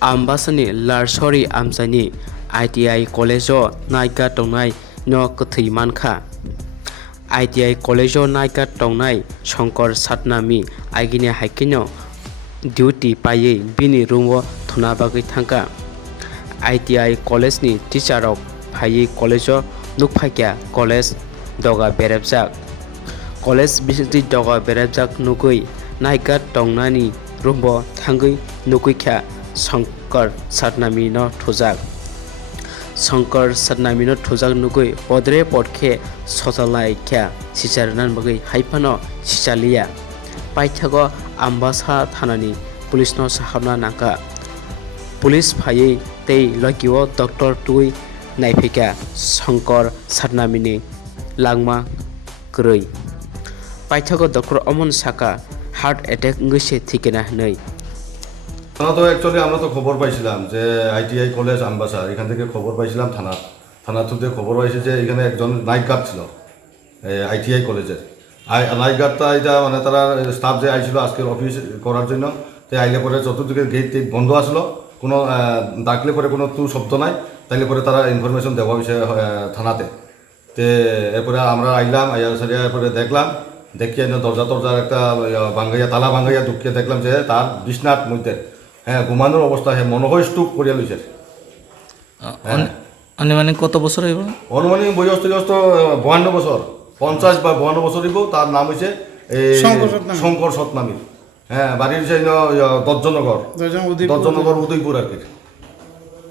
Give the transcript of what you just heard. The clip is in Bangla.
Ambasani Larsori Amsani ITI College Naika Tongnai no Kwthwi Mankha ITI College Naika Tongnai Sangkar Santnami Aigini Haikino Duty Paye Bini Rumo Thuna Bagi Thangka ITI College ni Teacher of Paye College Nukya College Doga Berabjak College Bising Doga Berabjak Nukui Naika Tongnani Rumbo Thangui Nukya Sangkar Santnami no Thujak Sangkar Santnami no Thujak Nukui Podre Podkhe Sotalai Kya Sicharanan Bagi Haipano Sichalia Paithago Ambasa Thanani Police no Sahabna Naka Police Phaye Tei Lokiwo Doctor Tui Naifika Sangkar Santnami ni Langma Krui Paithago Doctor Omon Saka Heart attack ngise thikena nei থানা তো অ্যাকচুয়ালি আমরা তো খবর পাইছিলাম যে আইটিআই কলেজ আম্বাসা এখান থেকে খবর পাইছিলাম থানা থ্রুতে খবর পাইছে যে এখানে একজন নাইট গার্ড ছিল আইটিআই কলেজের নাইট গার্ডটা এটা মানে তারা স্টাফ যে আইছিল আজকের অফিস করার জন্য তো আইলে পরে চতুর্দিকে গেট বন্ধ আসলো কোনো ডাকলে পরে কোনো তু শব্দ নাই তাইলে পরে তারা ইনফরমেশন দেওয়া হয়েছে থানাতে তে এরপরে আমরা আইলাম সারিয়া এরপরে দেখলাম দেখিয়ে দরজার একটা ভাঙ্গাইয়া তালা ভাঙ্গাইয়া ঢুকিয়ে দেখলাম যে তার বিছনার মধ্যে হ্যাঁ ঘুমানোর অবস্থা হ্যাঁ মনে হয় স্টুপ করিয়া লইছে আনুমানিক কত বছর হইব অনুমানিক বয়স 52 বছর 50 বা 52 বছর হইব তার নাম হইছে শঙ্কর সতনামী হ্যাঁ বাড়ির হইছে দর্জনগর উদয়পুর আর কি